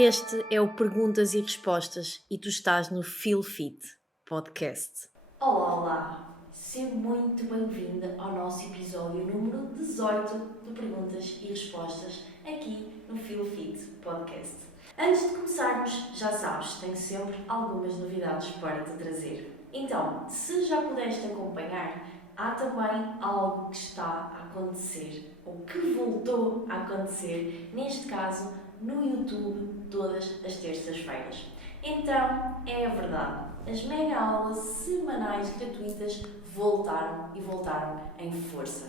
Este é o Perguntas e Respostas e tu estás no Feel Fit Podcast. Olá, olá! Seja muito bem-vinda ao nosso episódio número 18 de Perguntas e Respostas aqui no Feel Fit Podcast. Antes de começarmos, já sabes, tenho sempre algumas novidades para te trazer. Então, se já pudeste acompanhar, há também algo que está a acontecer, ou que voltou a acontecer, neste caso, no YouTube, todas as terças-feiras. Então, é verdade, as mega aulas semanais gratuitas voltaram e voltaram em força.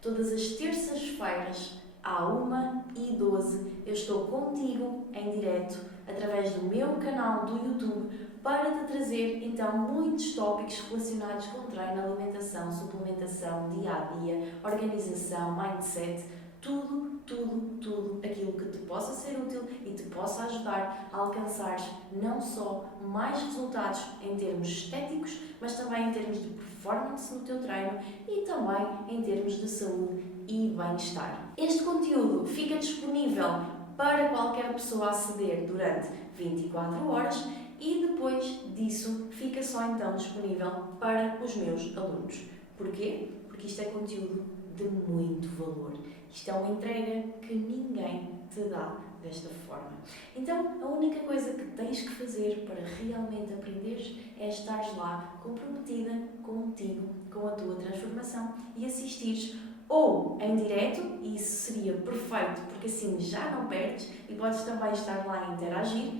Todas as terças-feiras, à 1h12, eu estou contigo em direto, através do meu canal do YouTube, para te trazer então muitos tópicos relacionados com treino, alimentação, suplementação, dia-a-dia, organização, mindset, tudo aquilo que te possa ser útil e te possa ajudar a alcançar não só mais resultados em termos estéticos, mas também em termos de performance no teu treino e também em termos de saúde e bem-estar. Este conteúdo fica disponível para qualquer pessoa aceder durante 24 horas e depois disso fica só então disponível para os meus alunos. Porquê? Porque isto é conteúdo de muito valor. Isto é uma entrega que ninguém te dá desta forma. Então, a única coisa que tens que fazer para realmente aprenderes é estar lá comprometida contigo, com a tua transformação e assistires ou em direto, e isso seria perfeito porque assim já não perdes e podes também estar lá a interagir,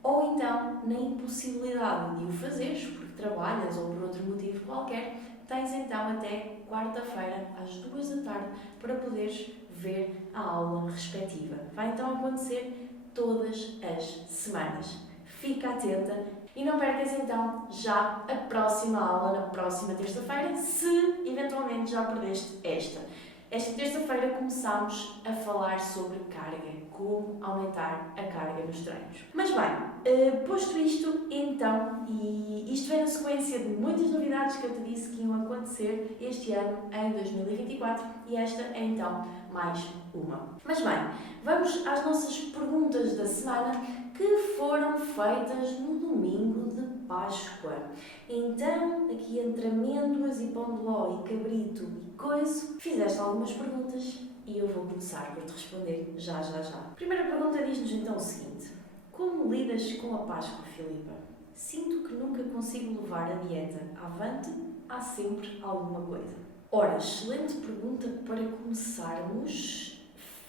ou então na impossibilidade de o fazeres porque trabalhas ou por outro motivo qualquer, tens então até quarta-feira às 2 da tarde para poderes ver a aula respectiva. Vai então acontecer todas as semanas. Fica atenta e não percas então já a próxima aula na próxima terça-feira, se eventualmente já perdeste esta. Esta terça-feira começámos a falar sobre carga, como aumentar a carga nos treinos. Mas bem, posto isto, então, e isto vem na sequência de muitas novidades que eu te disse que iam acontecer este ano, em 2024, e esta é então mais uma. Mas bem, vamos às nossas perguntas da semana que foram feitas no domingo de Páscoa. Então, aqui entre amêndoas e pão de ló e cabrito e coiso, fizeste algumas perguntas e eu vou começar por te responder já. A primeira pergunta diz-nos então o seguinte: como lidas com a Páscoa, Filipa? Sinto que nunca consigo levar a dieta avante, há sempre alguma coisa. Ora, excelente pergunta para começarmos.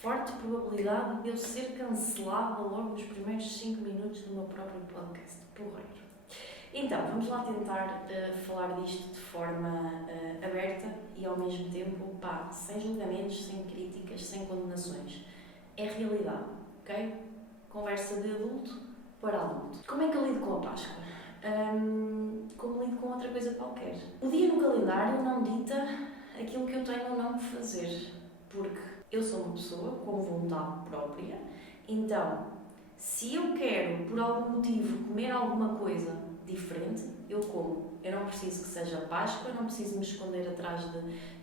Forte probabilidade de eu ser cancelada logo nos primeiros 5 minutos do meu próprio podcast. Porreiro. Então, vamos lá tentar falar disto de forma aberta e ao mesmo tempo, sem julgamentos, sem críticas, sem condenações. É realidade, ok? Conversa de adulto para adulto. Como é que eu lido com a Páscoa? Como lido com outra coisa qualquer. O dia no calendário não dita aquilo que eu tenho ou não de fazer, porque eu sou uma pessoa com vontade própria, então, se eu quero, por algum motivo, comer alguma coisa diferente, eu como. Eu não preciso que seja Páscoa, eu não preciso me esconder atrás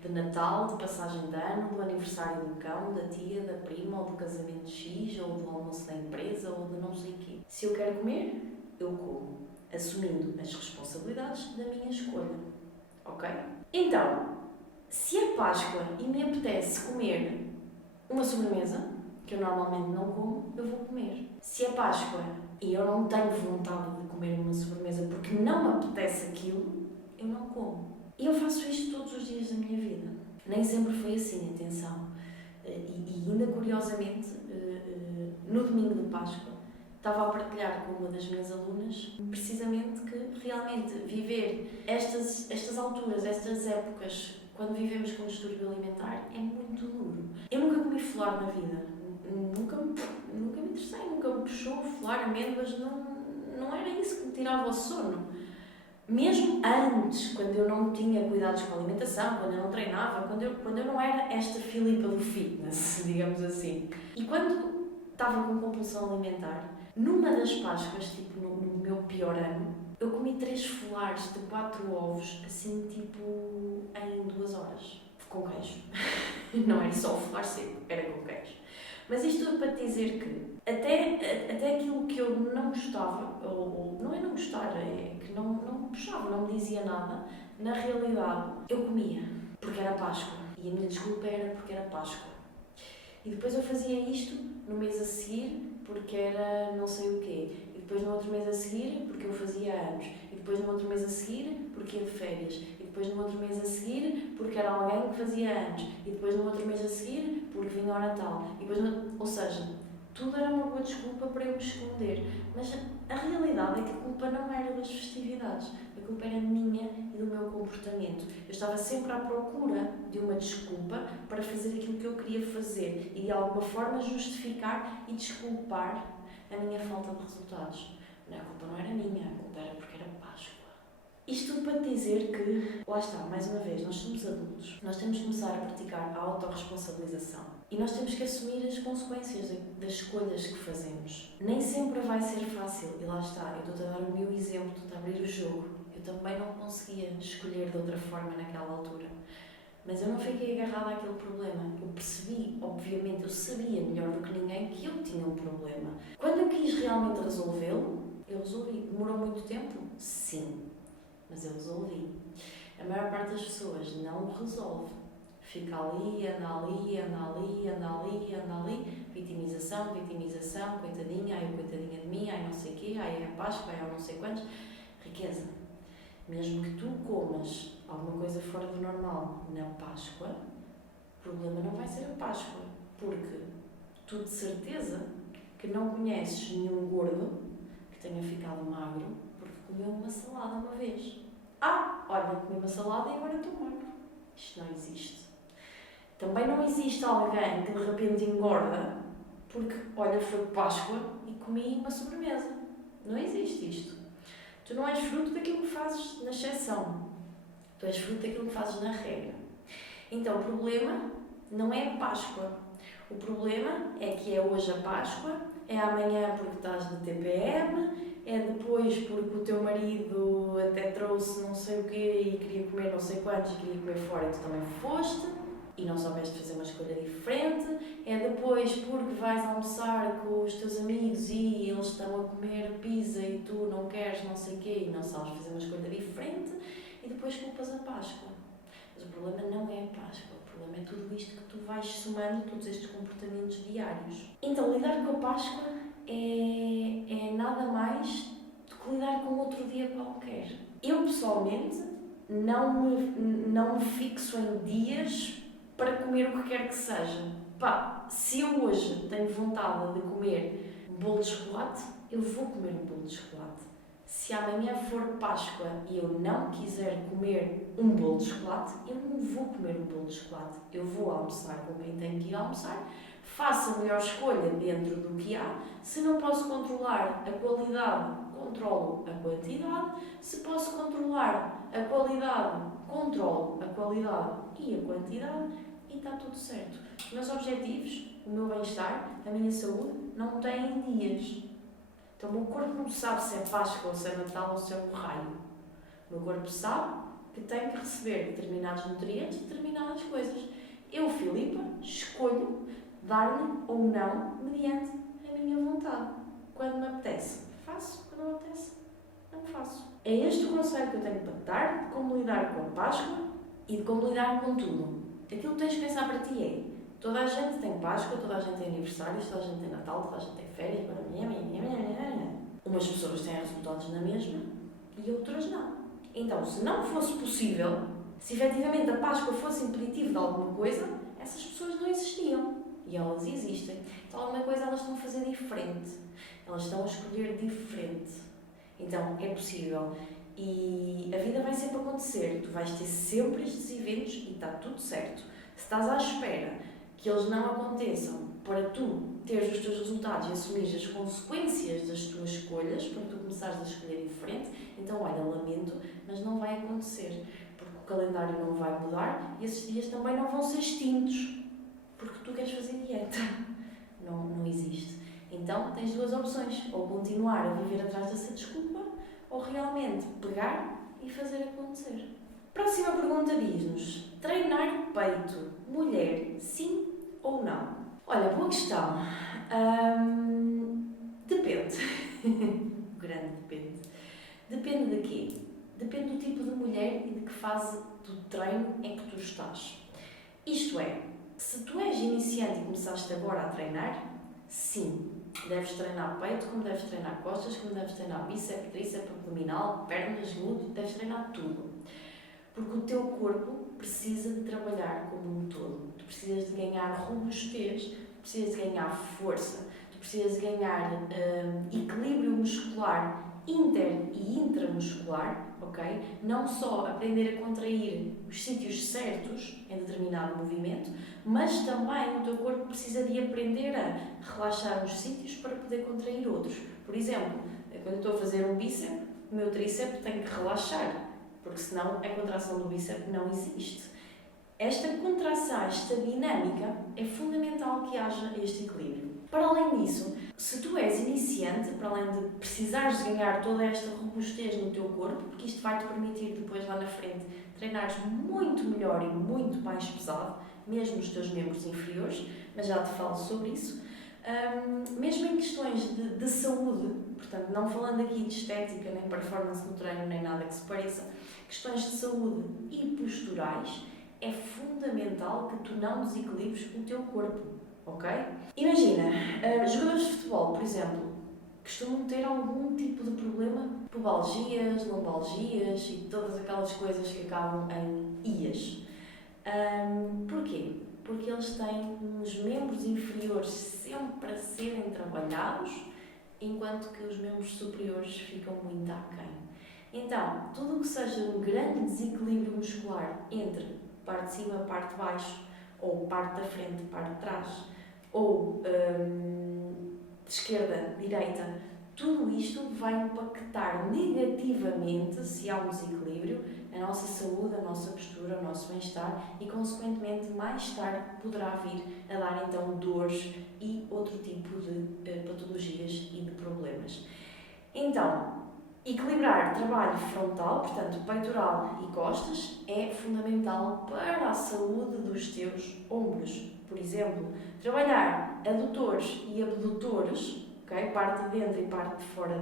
de Natal, de passagem de ano, do aniversário do cão, da tia, da prima, ou do casamento X, ou do almoço da empresa, ou de não sei o quê. Se eu quero comer, eu como, assumindo as responsabilidades da minha escolha. Ok? Então, se é Páscoa e me apetece comer uma sobremesa, que eu normalmente não como, eu vou comer. Se é Páscoa e eu não tenho vontade de comer uma sobremesa porque não me apetece aquilo, eu não como. E eu faço isto todos os dias da minha vida. Nem sempre foi assim, atenção. E ainda curiosamente, no domingo de Páscoa, estava a partilhar com uma das minhas alunas precisamente que realmente viver estas alturas, estas épocas, quando vivemos com distúrbio alimentar, é muito duro. Eu nunca comi flor na vida. Nunca me interessei, nunca me puxou flor, amêndoas, não era isso que me tirava o sono. Mesmo antes, quando eu não tinha cuidados com a alimentação, quando eu não treinava, quando eu não era esta Filipa do fitness, digamos assim. E quando estava com compulsão alimentar, numa das Páscoas, tipo no meu pior ano, eu comi 3 folares de 4 ovos, assim, tipo, em 2 horas, com queijo. Não era só o folar seco, era com queijo. Mas isto tudo para te dizer que até aquilo gostava, ou não é não gostar, é que não me puxava, não me dizia nada, na realidade eu comia, porque era Páscoa. E a minha desculpa era porque era Páscoa. E depois eu fazia isto no mês a seguir, porque era não sei o quê. E depois no outro mês a seguir, porque eu fazia anos. E depois no outro mês a seguir, porque ia de férias. E depois no outro mês a seguir, porque era alguém que fazia anos. E depois no outro mês a seguir, porque vinha ao Natal. E depois Ou seja, tudo era uma boa desculpa para eu me esconder. Mas a realidade é que a culpa não era das festividades. A culpa era minha e do meu comportamento. Eu estava sempre à procura de uma desculpa para fazer aquilo que eu queria fazer e de alguma forma justificar e desculpar a minha falta de resultados. Não, a culpa não era minha, a culpa era porque era Páscoa. Isto tudo para te dizer que, lá está, mais uma vez, nós somos adultos. Nós temos que começar a praticar a autorresponsabilização. E nós temos que assumir as consequências das escolhas que fazemos. Nem sempre vai ser fácil. E lá está, eu estou a dar o meu exemplo de abrir o jogo. Eu também não conseguia escolher de outra forma naquela altura. Mas eu não fiquei agarrada àquele problema. Eu percebi, obviamente, eu sabia melhor do que ninguém que eu tinha um problema. Quando eu quis realmente resolvê-lo, eu resolvi. Demorou muito tempo? Sim. Mas eu resolvi. A maior parte das pessoas não o resolve. Fica ali, anda ali, anda ali, anda ali, anda ali. Vitimização, coitadinha, ai, coitadinha de mim, ai, não sei o quê, ai, é a Páscoa, ai, não sei quantos. Riqueza. Mesmo que tu comas alguma coisa fora do normal na Páscoa, o problema não vai ser a Páscoa. Porque tu de certeza que não conheces nenhum gordo que tenha ficado magro porque comeu uma salada uma vez. Olha, comi uma salada e agora estou magro. Isto não existe. Também não existe alguém que de repente engorda porque, olha, foi Páscoa e comi uma sobremesa. Não existe isto. Tu não és fruto daquilo que fazes na exceção. Tu és fruto daquilo que fazes na regra. Então, o problema não é a Páscoa. O problema é que é hoje a Páscoa, é amanhã porque estás de TPM, é depois porque o teu marido até trouxe não sei o quê e queria comer não sei quantos e queria comer fora e tu também foste e não soubeste fazer uma escolha diferente, é depois porque vais almoçar com os teus amigos e eles estão a comer pizza e tu não queres não sei o quê e não sabes fazer uma escolha diferente e depois culpas a Páscoa. Mas o problema não é a Páscoa. O problema é tudo isto que tu vais somando, todos estes comportamentos diários. Então, lidar com a Páscoa é nada mais do que lidar com outro dia qualquer. Eu, pessoalmente, não me fixo em dias para comer o que quer que seja. Se eu hoje tenho vontade de comer um bolo de chocolate, eu vou comer um bolo de chocolate. Se amanhã for Páscoa e eu não quiser comer um bolo de chocolate, eu não vou comer um bolo de chocolate. Eu vou almoçar com quem tem que ir almoçar, faço a melhor escolha dentro do que há. Se não posso controlar a qualidade, controlo a quantidade. Se posso controlar a qualidade, controlo a qualidade e a quantidade e está tudo certo. Os meus objetivos, o meu bem-estar, a minha saúde, não têm dias. Então, o meu corpo não sabe se é Páscoa, ou se é Natal, ou se é um raio. O meu corpo sabe que tem que receber determinados nutrientes, determinadas coisas. Eu, Filipa, escolho dar-lhe ou não mediante a minha vontade. Quando me apetece, faço. Quando me apetece, não faço. É este o conselho que eu tenho para te dar de como lidar com a Páscoa e de como lidar com tudo. Aquilo que tens de pensar para ti é: toda a gente tem Páscoa, toda a gente tem aniversários, toda a gente tem Natal, toda a gente tem férias, umas pessoas têm resultados na mesma e outras não. Então, se não fosse possível, se efetivamente a Páscoa fosse impeditivo de alguma coisa, essas pessoas não existiam. E elas existem. Então, alguma coisa elas estão a fazer diferente. Elas estão a escolher diferente. Então, é possível. E a vida vai sempre acontecer. Tu vais ter sempre estes eventos e está tudo certo. Se estás à espera que eles não aconteçam para tu teres os teus resultados e assumires as consequências das tuas escolhas, para tu começares a escolher diferente, então, olha, lamento, mas não vai acontecer. Porque o calendário não vai mudar e esses dias também não vão ser extintos. Porque tu queres fazer dieta. Não existe. Então, tens duas opções. Ou continuar a viver atrás dessa desculpa, ou realmente pegar e fazer acontecer. Próxima pergunta diz-nos: treinar peito, mulher, sim ou não? Olha, boa questão. Depende. O grande depende. Depende de quê? Depende do tipo de mulher e de que fase do treino em que tu estás. Isto é, se tu és iniciante e começaste agora a treinar, sim, deves treinar peito, como deves treinar costas, como deves treinar bíceps, tríceps, abdominal, pernas, glúteo, deves treinar tudo. Porque o teu corpo precisa de trabalhar como um todo. Tu precisas de ganhar robustez, tu precisas de ganhar força, tu precisas de ganhar equilíbrio muscular inter e intramuscular, ok? Não só aprender a contrair os sítios certos em determinado movimento, mas também o teu corpo precisa de aprender a relaxar uns sítios para poder contrair outros. Por exemplo, quando eu estou a fazer um bíceps, o meu tríceps tem que relaxar, porque senão a contração do bíceps não existe. Esta contração, esta dinâmica, é fundamental que haja este equilíbrio. Para além disso, se tu és iniciante, para além de precisares de ganhar toda esta robustez no teu corpo, porque isto vai-te permitir depois lá na frente treinares muito melhor e muito mais pesado, mesmo os teus membros inferiores, mas já te falo sobre isso. Mesmo em questões de saúde, portanto, não falando aqui de estética, nem performance no treino, nem nada que se pareça, questões de saúde e posturais, é fundamental que tu não desequilibres o teu corpo, ok? Imagina, jogadores de futebol, por exemplo, costumam ter algum tipo de problema, pubalgias, lombalgias e todas aquelas coisas que acabam em ias. Porquê? Porque eles têm uns membros inferiores sempre a serem trabalhados, enquanto que os membros superiores ficam muito aquém. Então, tudo o que seja um grande desequilíbrio muscular entre parte de cima, parte de baixo, ou parte da frente, parte de trás, ou de esquerda, direita, tudo isto vai impactar negativamente, se há um desequilíbrio, a nossa saúde, a nossa postura, o nosso bem-estar e, consequentemente, mais tarde poderá vir a dar então dores e outro tipo de patologias e de problemas. Então, equilibrar trabalho frontal, portanto peitoral e costas, é fundamental para a saúde dos teus ombros. Por exemplo, trabalhar adutores e abdutores, okay? Parte de dentro e parte de fora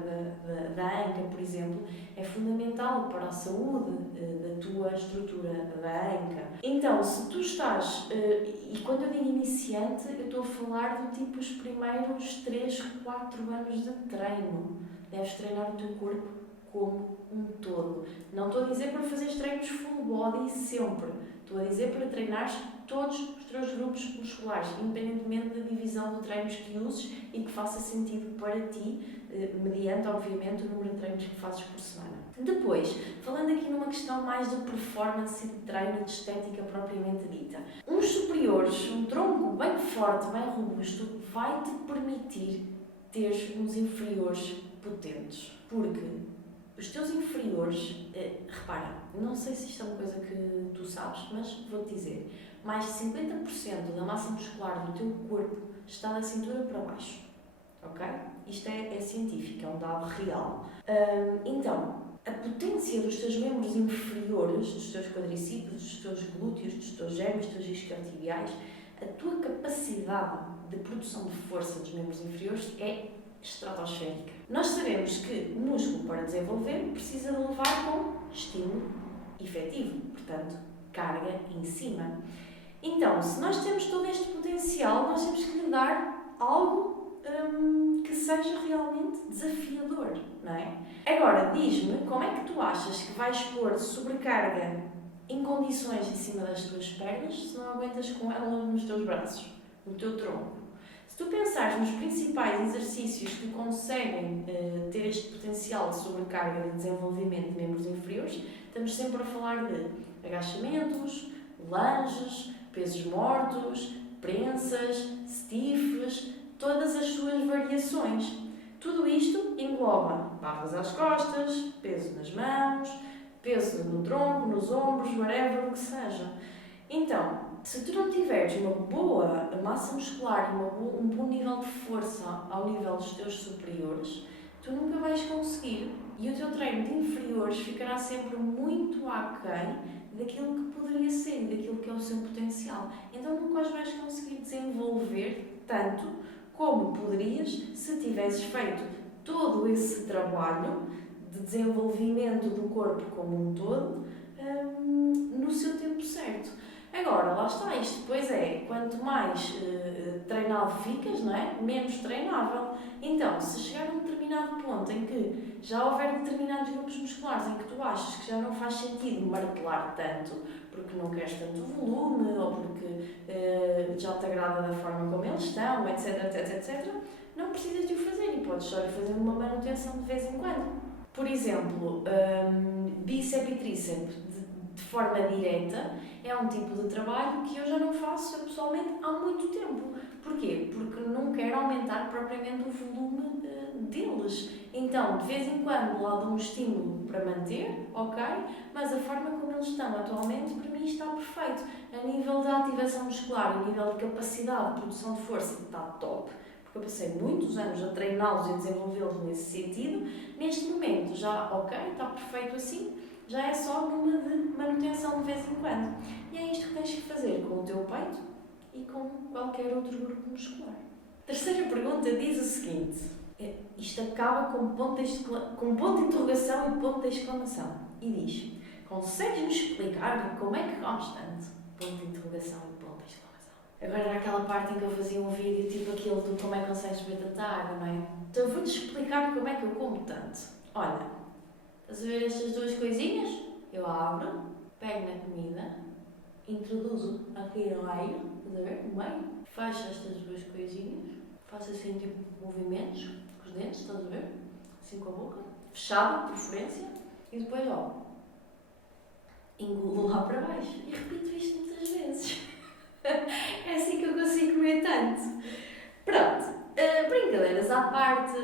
da anca, por exemplo, é fundamental para a saúde da tua estrutura da anca. Então, se tu estás, e quando eu digo iniciante, eu estou a falar do tipo os primeiros 3, 4 anos de treino. Deves treinar o teu corpo como um todo. Não estou a dizer para fazeres treinos full body sempre. Estou a dizer para treinares todos os teus grupos musculares, independentemente da divisão de treinos que uses e que faça sentido para ti, mediante, obviamente, o número de treinos que fazes por semana. Depois, falando aqui numa questão mais de performance, de treino e de estética propriamente dita. Uns superiores, um tronco bem forte, bem robusto, vai-te permitir ter uns inferiores potentes. Porque os teus inferiores, repara, não sei se isto é uma coisa que tu sabes, mas vou-te dizer, mais de 50% da massa muscular do teu corpo está da cintura para baixo, ok? Isto é científico, é um dado real. Então, a potência dos teus membros inferiores, dos teus quadricípedes, dos teus glúteos, dos teus gêmeos, dos teus isquiotibiais, a tua capacidade de produção de força dos membros inferiores é estratosférica. Nós sabemos que o músculo, para desenvolver, precisa de levar com estímulo efetivo, portanto, carga em cima. Então, se nós temos todo este potencial, nós temos que lhe dar algo que seja realmente desafiador, não é? Agora, diz-me, como é que tu achas que vais pôr sobrecarga em condições em cima das tuas pernas se não aguentas com ela nos teus braços, no teu tronco? Se tu pensares nos principais exercícios que conseguem ter este potencial de sobrecarga de desenvolvimento de membros inferiores, estamos sempre a falar de agachamentos, lunges, pesos mortos, prensas, stiffs, todas as suas variações. Tudo isto engloba barras às costas, peso nas mãos, peso no tronco, nos ombros, whatever, o que seja. Então, se tu não tiveres uma boa massa muscular e um bom nível de força ao nível dos teus superiores, tu nunca vais conseguir e o teu treino de inferiores ficará sempre muito aquém daquilo que poderia ser e daquilo que é o seu potencial. Então nunca os vais conseguir desenvolver tanto como poderias se tivesses feito todo esse trabalho de desenvolvimento do corpo como um todo no seu tempo certo. Agora, lá está, isto depois quanto mais treinado ficas, não é? Menos treinável. Então, se chegar a um determinado ponto em que já houver determinados grupos musculares em que tu achas que já não faz sentido martelar tanto, porque não queres tanto volume, ou porque já te agrada da forma como eles estão, etc, etc, etc, não precisas de o fazer e podes só ir fazer uma manutenção de vez em quando. Por exemplo, bíceps e tríceps de forma direta é um tipo de trabalho que eu já não faço pessoalmente há muito tempo. Porquê? Porque não quero aumentar propriamente o volume deles. Então, de vez em quando lá dou um estímulo para manter, ok? Mas a forma como eles estão atualmente, para mim está perfeito. A nível de ativação muscular, a nível de capacidade de produção de força, está top. Porque eu passei muitos anos a treiná-los e a desenvolvê-los nesse sentido. Neste momento já, ok, está perfeito assim, já é só numa de manutenção de vez em quando. E é isto que tens que fazer com o teu peito e com qualquer outro grupo muscular. Terceira pergunta diz o seguinte, isto acaba com ponto de interrogação e ponto de exclamação. E diz, consegues-me explicar como é que comes tanto? Ponto de interrogação e ponto de exclamação. Agora era aquela parte em que eu fazia um vídeo tipo aquele do como é que consegues beber tanta água, não é? Então eu vou-te explicar como é que eu como tanto. Olha, estás a ver estas duas coisinhas? Eu abro, pego na comida, introduzo aqui no meio, estás a ver? No meio, fecho estas duas coisinhas, faço assim tipo movimentos com os dentes, estás a ver? Assim com a boca, fechado, de preferência, e depois, engulo lá para baixo e repito isto muitas vezes. É assim que eu consigo comer tanto. Pronto, brincadeiras à parte,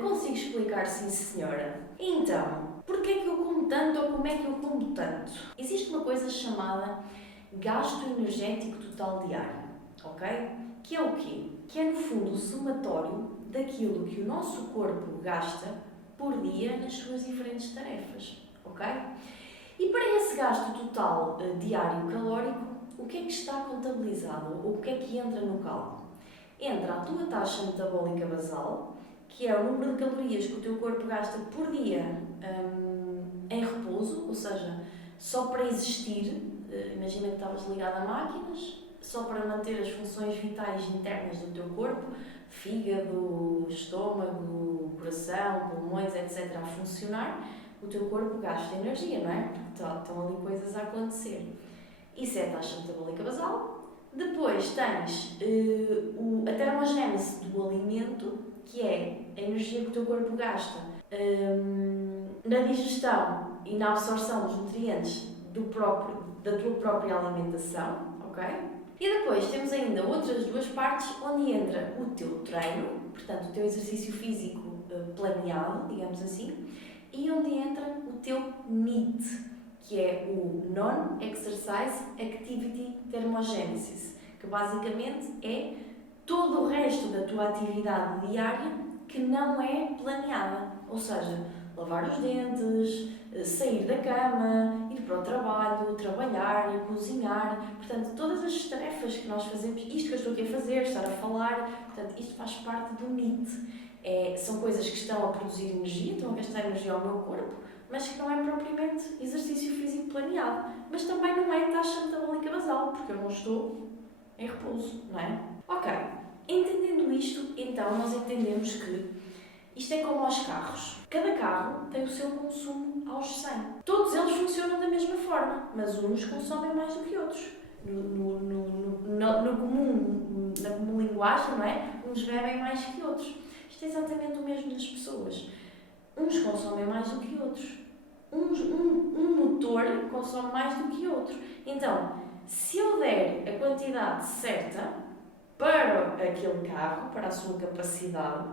consigo explicar, sim senhora. Então, porquê é que eu como tanto ou como é que eu como tanto? Existe uma coisa chamada gasto energético total diário, ok? Que é o quê? Que é no fundo o somatório daquilo que o nosso corpo gasta por dia nas suas diferentes tarefas, ok? E para esse gasto total diário calórico, o que é que está contabilizado? Ou o que é que entra no cálculo? Entra a tua taxa metabólica basal, que é o número de calorias que o teu corpo gasta por dia em repouso, ou seja, só para existir. Imagina que estavas ligado a máquinas, só para manter as funções vitais internas do teu corpo, fígado, estômago, coração, pulmões, etc., a funcionar, o teu corpo gasta energia, não é? Porque estão ali coisas a acontecer. Isso é a taxa metabólica basal. Depois tens a termogénese do alimento, que é a energia que o teu corpo gasta na digestão e na absorção dos nutrientes da tua própria alimentação, ok? E depois temos ainda outras duas partes onde entra o teu treino, portanto o teu exercício físico planeado, digamos assim, e onde entra o teu NEAT, que é o Non-Exercise Activity Thermogenesis, que basicamente é todo o resto da tua atividade diária que não é planeada, ou seja, lavar os dentes, sair da cama, ir para o trabalho, trabalhar, cozinhar, portanto, todas as tarefas que nós fazemos, isto que eu estou aqui a fazer, estar a falar, portanto, isto faz parte do NEAT. São coisas que estão a produzir energia, estão a gastar energia ao meu corpo, mas que não é propriamente exercício físico planeado, mas também não é taxa metabólica basal, porque eu não estou em repouso, não é? Ok, entendendo isto, então nós entendemos que isto é como aos carros. Cada carro tem o seu consumo aos 100. Todos eles funcionam da mesma forma, mas uns consomem mais do que outros. Na comum linguagem, não é? Uns bebem mais que outros. Isto é exatamente o mesmo nas pessoas. Uns consomem mais do que outros. Um motor consome mais do que outro. Então, se eu der a quantidade certa para aquele carro, para a sua capacidade,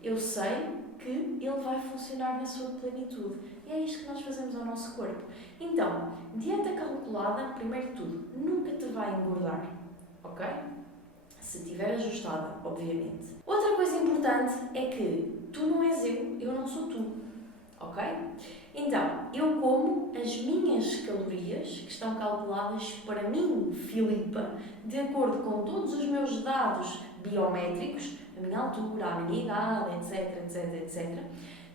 eu sei que ele vai funcionar na sua plenitude. E é isto que nós fazemos ao nosso corpo. Então, dieta calculada, primeiro de tudo, nunca te vai engordar, ok? Se estiver ajustada, obviamente. Outra coisa importante é que tu não és eu não sou tu, ok? Então, eu como as minhas calorias, que estão calculadas para mim, Filipa, de acordo com todos os meus dados biométricos, a minha altura, a minha idade, etc, etc, etc,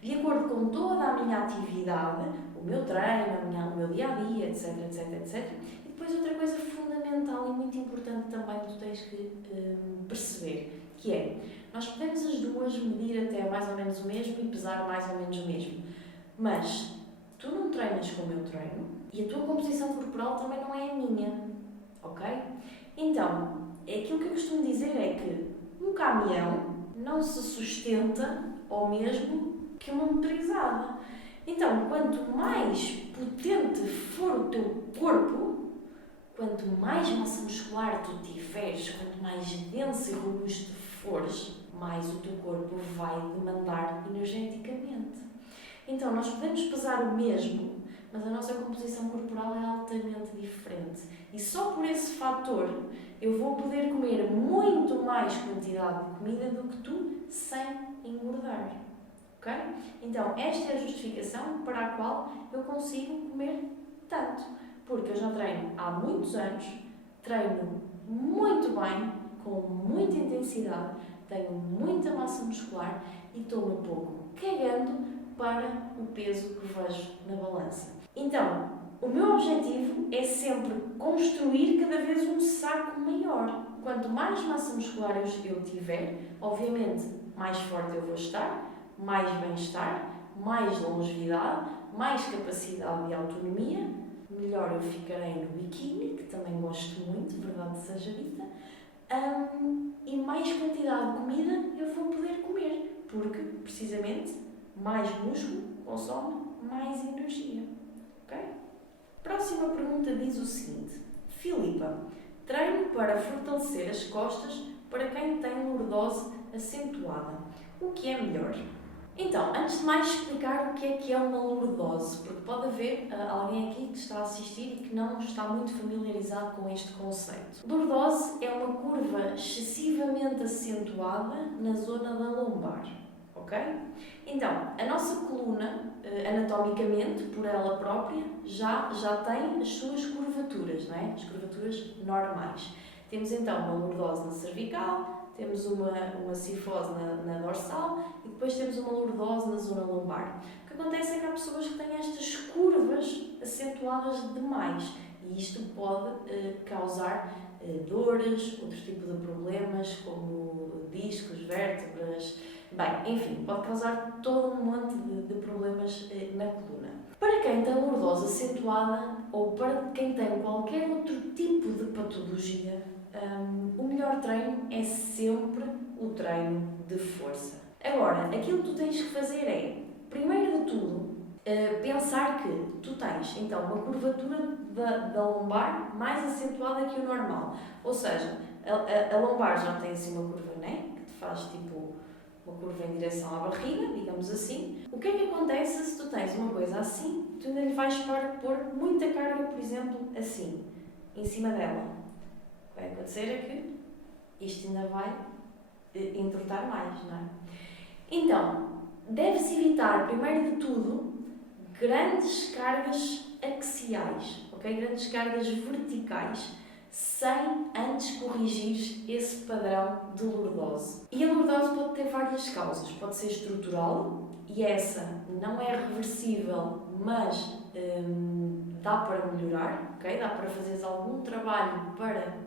de acordo com toda a minha atividade, o meu treino, o meu dia-a-dia, etc, etc, etc. E depois outra coisa fundamental e muito importante também que tu tens que perceber, que é, nós podemos as duas medir até mais ou menos o mesmo e pesar mais ou menos o mesmo, mas tu não treinas como eu treino e a tua composição corporal também não é a minha, ok? Então, aquilo que eu costumo dizer é que um caminhão não se sustenta ao mesmo que uma motorizada. Então, quanto mais potente for o teu corpo, quanto mais massa muscular tu tiveres, quanto mais denso e robusto fores, mais o teu corpo vai demandar energeticamente. Então, nós podemos pesar o mesmo, mas a nossa composição corporal é altamente diferente. E só por esse fator, eu vou poder comer muito mais quantidade de comida do que tu, sem engordar. Ok? Então, esta é a justificação para a qual eu consigo comer tanto. Porque eu já treino há muitos anos, treino muito bem, com muita intensidade, tenho muita massa muscular e estou-me um pouco cagando para o peso que vejo na balança. Então, o meu objetivo é sempre construir cada vez um saco maior. Quanto mais massa muscular eu tiver, obviamente mais forte eu vou estar, mais bem-estar, mais longevidade, mais capacidade de autonomia, melhor eu ficarei no biquíni, que também gosto muito, verdade seja dita, e mais quantidade de comida eu vou poder comer, porque, precisamente, mais músculo consome mais energia. Ok? Próxima pergunta diz o seguinte: Filipa, treino para fortalecer as costas para quem tem lordose acentuada. O que é melhor? Então, antes de mais explicar o que é uma lordose, porque pode haver alguém aqui que está a assistir e que não está muito familiarizado com este conceito. Lordose é uma curva excessivamente acentuada na zona da lombar, ok? Então, a nossa coluna, anatomicamente, por ela própria, já tem as suas curvaturas, não é? As curvaturas normais. Temos então uma lordose na cervical, temos uma cifose na dorsal e depois temos uma lordose na zona lombar. O que acontece é que há pessoas que têm estas curvas acentuadas demais e isto pode causar dores, outro tipo de problemas como discos, vértebras, bem, enfim, pode causar todo um monte de problemas na coluna. Para quem tem lordose acentuada ou para quem tem qualquer outro tipo de patologia, o melhor treino é sempre o treino de força. Agora, aquilo que tu tens que fazer é, primeiro de tudo, pensar que tu tens então uma curvatura da lombar mais acentuada que o normal. Ou seja, a lombar já tem assim uma curva, né? Que te faz tipo uma curva em direção à barriga, digamos assim. O que é que acontece se tu tens uma coisa assim, tu ainda lhe vais pôr muita carga, por exemplo, assim, em cima dela? O que vai acontecer é que isto ainda vai entortar mais, não é? Então, deve-se evitar, primeiro de tudo, grandes cargas axiais, ok? Grandes cargas verticais, sem antes corrigir esse padrão de lordose. E a lordose pode ter várias causas. Pode ser estrutural, e essa não é reversível, mas dá para melhorar, ok? Dá para fazeres algum trabalho para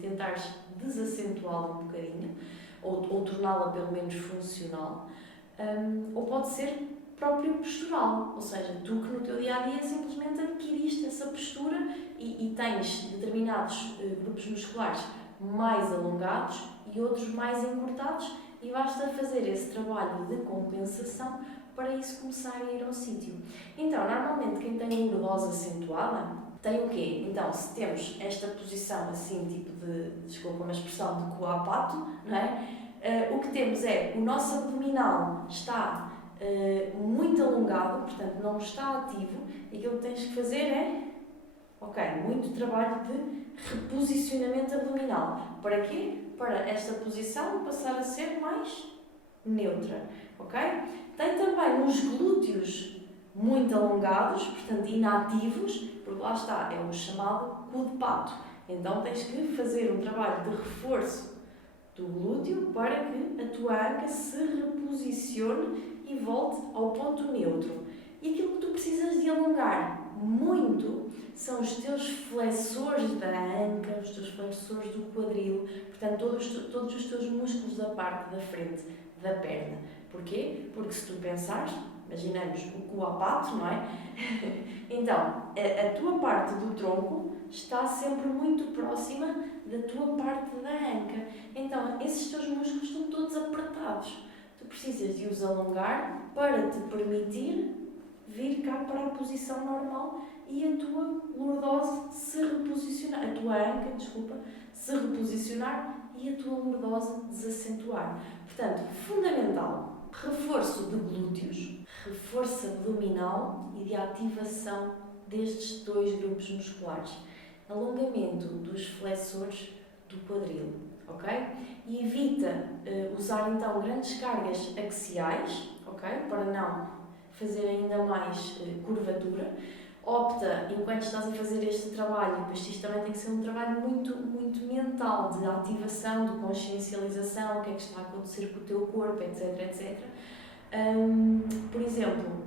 tentares desacentuá-la um bocadinho, ou torná-la pelo menos funcional. Ou pode ser próprio postural, ou seja, tu que no teu dia-a-dia simplesmente adquiriste essa postura e tens determinados grupos musculares mais alongados e outros mais encurtados e basta fazer esse trabalho de compensação para isso começar a ir ao sítio. Então, normalmente quem tem lordose acentuada tem o quê? Então, se temos esta posição assim, tipo de, desculpa uma expressão, de coapato, não é? O que temos é, o nosso abdominal está muito alongado, portanto não está ativo, e aquilo que tens que fazer é, muito trabalho de reposicionamento abdominal. Para quê? Para esta posição passar a ser mais neutra, ok? Tem também uns glúteos muito alongados, portanto inativos, porque lá está, é o chamado cu de pato. Então tens que fazer um trabalho de reforço do glúteo para que a tua anca se reposicione e volte ao ponto neutro. E aquilo que tu precisas de alongar muito são os teus flexores da anca, os teus flexores do quadril, portanto todos os teus músculos da parte da frente da perna. Porquê? Porque se tu pensares, imaginamos o coapato, não é? Então, a tua parte do tronco está sempre muito próxima da tua parte da anca. Então, esses teus músculos estão todos apertados. Tu precisas de os alongar para te permitir vir cá para a posição normal e a tua lordose se reposicionar, a tua anca, se reposicionar e a tua lordose desacentuar. Portanto, fundamental, reforço de glúteos, reforço abdominal e de ativação destes dois grupos musculares. Alongamento dos flexores do quadril, ok? E evita usar então grandes cargas axiais, ok? Para não fazer ainda mais curvatura. Opta, enquanto estás a fazer este trabalho, pois isto também tem que ser um trabalho muito, muito mental, de ativação, de consciencialização, o que é que está a acontecer com o teu corpo, etc, etc. Por exemplo,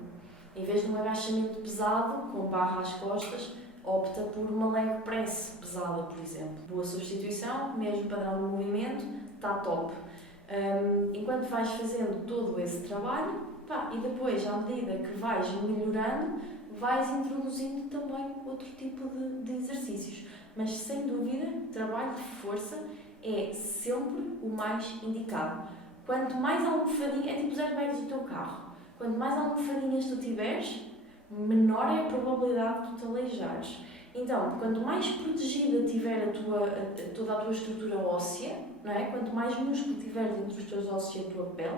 em vez de um agachamento pesado, com barra às costas, opta por uma leg press pesada, por exemplo. Boa substituição, mesmo padrão de movimento, está top. Enquanto vais fazendo todo esse trabalho, e depois, à medida que vais melhorando, vais introduzindo também outro tipo de exercícios. Mas, sem dúvida, trabalho de força é sempre o mais indicado. Quanto mais almofadinhas, é tipo os airbags do teu carro. Quanto mais almofadinhas tu tiveres, menor é a probabilidade de tu te aleijares. Então, quanto mais protegida tiver toda a tua estrutura óssea, não é? Quanto mais músculo tiver dentro dos teus ossos e a tua pele,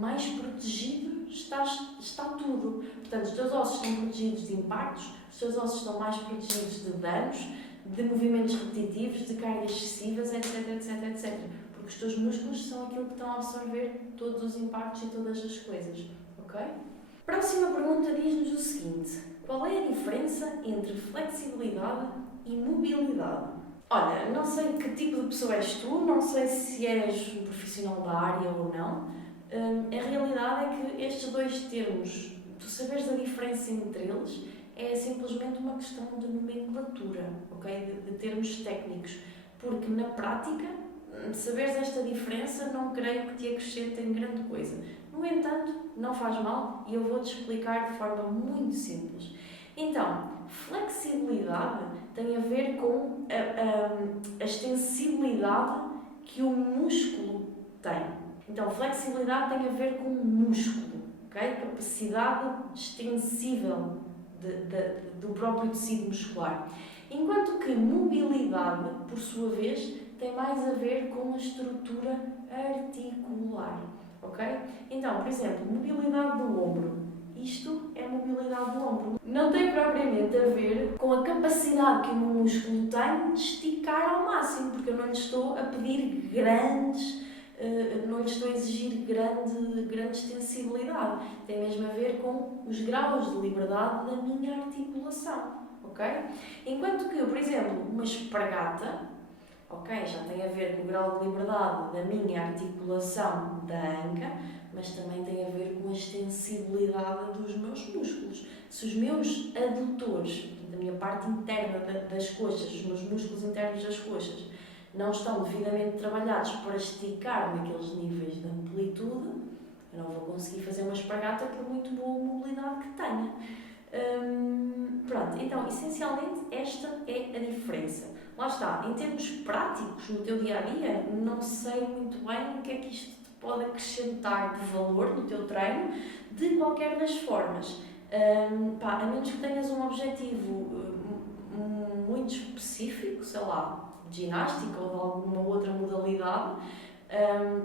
mais protegido está tudo. Portanto, os teus ossos estão protegidos de impactos, os teus ossos estão mais protegidos de danos, de movimentos repetitivos, de cargas excessivas, etc, etc, etc. Porque os teus músculos são aquilo que estão a absorver todos os impactos e todas as coisas. Ok? Próxima pergunta diz-nos o seguinte: qual é a diferença entre flexibilidade e mobilidade? Olha, não sei que tipo de pessoa és tu, não sei se és um profissional da área ou não. A realidade é que estes dois termos, tu saberes a diferença entre eles, é simplesmente uma questão de nomenclatura, ok? De termos técnicos. Porque na prática, saberes esta diferença não creio que te acrescente em grande coisa. No entanto, não faz mal e eu vou-te explicar de forma muito simples. Então, flexibilidade tem a ver com a extensibilidade que o músculo tem. Então, flexibilidade tem a ver com o músculo, ok? Capacidade extensível do próprio tecido muscular. Enquanto que mobilidade, por sua vez, tem mais a ver com a estrutura articular, ok? Então, por exemplo, mobilidade do ombro. Isto é mobilidade do ombro. Não tem propriamente a ver com a capacidade que o meu músculo tem de esticar ao máximo, porque eu não lhe estou a pedir não lhe estou a exigir grande extensibilidade. Tem mesmo a ver com os graus de liberdade da minha articulação, ok? Enquanto que, por exemplo, uma espargata, ok, já tem a ver com o grau de liberdade da minha articulação da anca, mas também tem a ver com a extensibilidade dos meus músculos. Se os meus adutores, da minha parte interna das coxas, os meus músculos internos das coxas, não estão devidamente trabalhados para esticar naqueles níveis de amplitude, eu não vou conseguir fazer uma espargata por muito boa mobilidade que tenha. Pronto, então, essencialmente, esta é a diferença. Lá está, em termos práticos, no teu dia-a-dia, não sei muito bem o que é que isto te pode acrescentar de valor no teu treino, de qualquer das formas. A menos que tenhas um objetivo muito específico, sei lá, de ginástica ou de alguma outra modalidade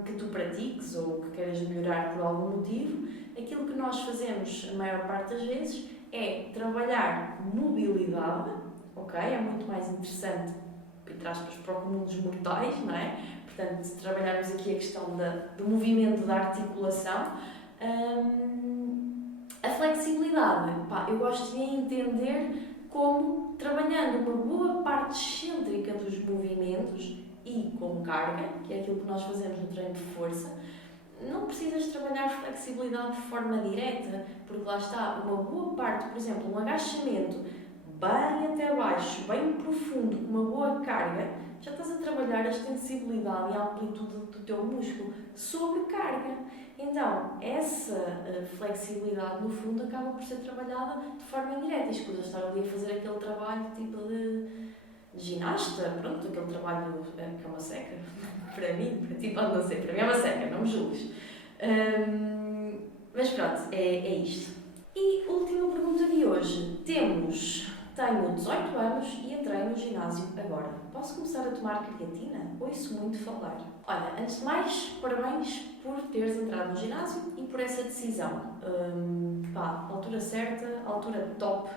que tu pratiques ou que queiras melhorar por algum motivo, aquilo que nós fazemos a maior parte das vezes é trabalhar mobilidade, ok? É muito mais interessante, entre aspas, para o comum dos mortais, não é? Portanto, se trabalharmos aqui a questão do movimento da articulação, a flexibilidade, eu gosto de entender como trabalhando uma boa parte excêntrica dos movimentos e com carga, que é aquilo que nós fazemos no treino de força, não precisas trabalhar flexibilidade de forma direta, porque lá está, uma boa parte, por exemplo, um agachamento bem até baixo, bem profundo, com uma boa carga, já estás a trabalhar a extensibilidade e a amplitude do teu músculo sob carga. Então, essa flexibilidade, no fundo, acaba por ser trabalhada de forma indireta. Escusa estar ali a fazer aquele trabalho tipo de ginasta, pronto, aquele trabalho que é uma seca, para mim, para ti pode não ser, para mim é uma seca, não me julgues. Mas pronto, é isto. E última pergunta de hoje. Tenho 18 anos e entrei no ginásio agora. Posso começar a tomar creatina? Ouço muito falar. Olha, antes de mais, parabéns por teres entrado no ginásio e por essa decisão. Altura certa, altura top.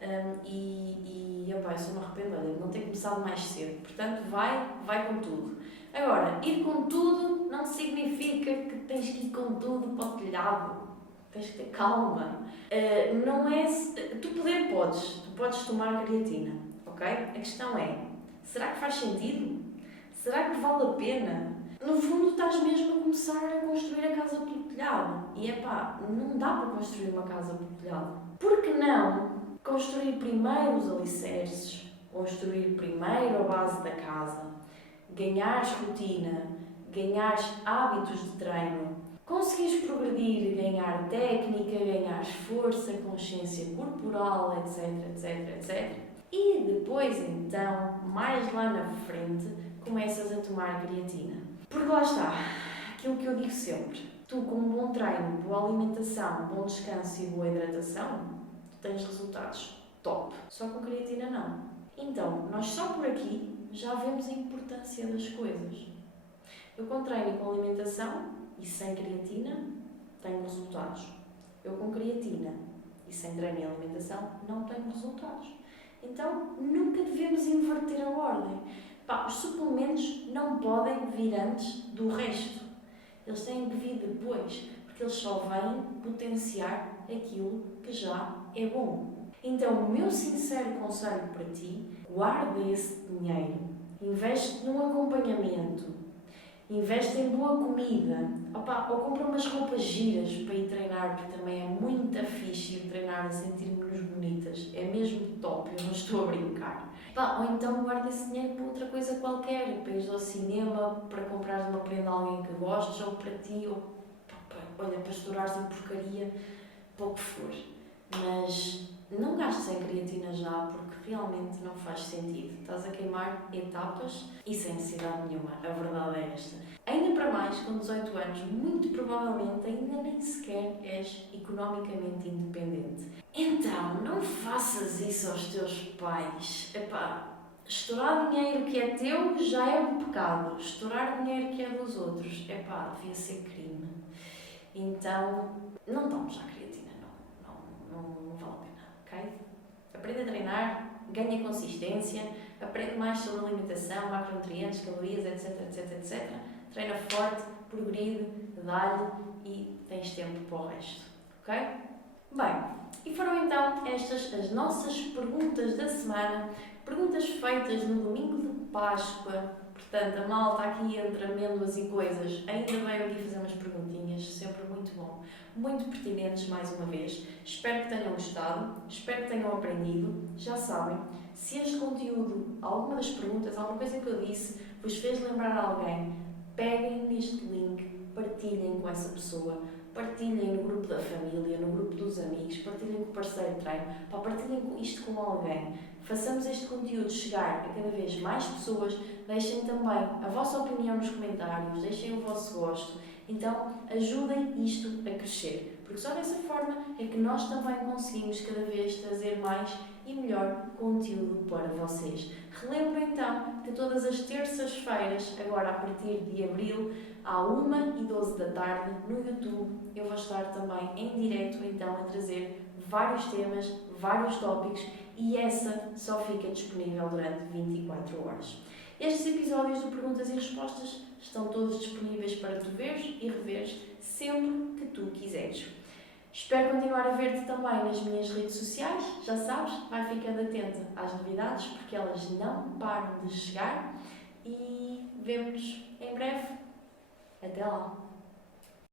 Eu só me arrependo, olha, de não ter começado mais cedo. Portanto, vai com tudo. Agora, ir com tudo não significa que tens que ir com tudo para o telhado. Tens que ter calma. Não é... Tu podes tomar creatina, ok? A questão é, será que faz sentido? Será que vale a pena? No fundo, estás mesmo a começar a construir a casa pelo telhado. E não dá para construir uma casa pelo telhado. Por que não construir primeiro os alicerces? Construir primeiro a base da casa? Ganhares rotina? Ganhares hábitos de treino? Conseguires progredir, ganhar técnica, ganhar força, consciência corporal, etc. E depois, então, mais lá na frente, começas a tomar creatina. Porque lá está, aquilo que eu digo sempre, tu com um bom treino, boa alimentação, bom descanso e boa hidratação, tu tens resultados top. Só com creatina não. Então, nós só por aqui já vemos a importância das coisas. Eu com treino e com alimentação e sem creatina tenho resultados. Eu com creatina e sem treino e alimentação não tenho resultados. Então nunca devemos inverter a ordem. Os suplementos não podem vir antes do resto. Eles têm que vir depois, porque eles só vêm potenciar aquilo que já é bom. Então o meu sincero conselho para ti, guarda esse dinheiro, investe num acompanhamento, investe em boa comida, ou compra umas roupas giras para ir treinar, porque também é muito fixe ir treinar a sentir-nos bonitas, é mesmo top, eu não estou a brincar. Ou então guarda esse dinheiro para outra coisa qualquer, para ir ao cinema, para comprar uma prenda a alguém que gostes, ou para ti, ou para estourares em porcaria, para o que for. Mas não gastes em creatina já, porque realmente não faz sentido. Estás a queimar etapas e sem necessidade nenhuma. A verdade é esta. Ainda para mais, com 18 anos, muito provavelmente ainda nem sequer és economicamente independente. Então, não faças isso aos teus pais. Estourar dinheiro que é teu já é um pecado. Estourar dinheiro que é dos outros, devia ser crime. Então, não tomes já creatina, não vale a pena, ok? Aprende a treinar, ganha consistência, aprende mais sobre alimentação, macronutrientes, calorias, etc. Treina forte, progride, dá-lhe e tens tempo para o resto, ok? Bem, e foram então estas as nossas perguntas da semana, perguntas feitas no domingo de Páscoa. Portanto, a malta aqui entre amêndoas e coisas ainda veio aqui fazer umas perguntinhas, sempre muito bom, muito pertinentes mais uma vez. Espero que tenham gostado, espero que tenham aprendido. Já sabem, se este conteúdo, alguma das perguntas, alguma coisa que eu disse, vos fez lembrar alguém, peguem neste link, partilhem com essa pessoa, partilhem no grupo da família, no grupo dos amigos, partilhem com o parceiro de treino, partilhem isto com alguém. Façamos este conteúdo chegar a cada vez mais pessoas, deixem também a vossa opinião nos comentários, deixem o vosso gosto. Então, ajudem isto a crescer, porque só dessa forma é que nós também conseguimos cada vez trazer mais e melhor conteúdo para vocês. Relembro então que todas as terças-feiras, agora a partir de abril, à 1h12 da tarde, no YouTube, eu vou estar também em direto então a trazer vários temas, vários tópicos, e essa só fica disponível durante 24 horas. Estes episódios de perguntas e respostas estão todos disponíveis para tu veres e reveres sempre que tu quiseres. Espero continuar a ver-te também nas minhas redes sociais. Já sabes, vai ficando atenta às novidades, porque elas não param de chegar. e vemo-nos em breve. Até lá!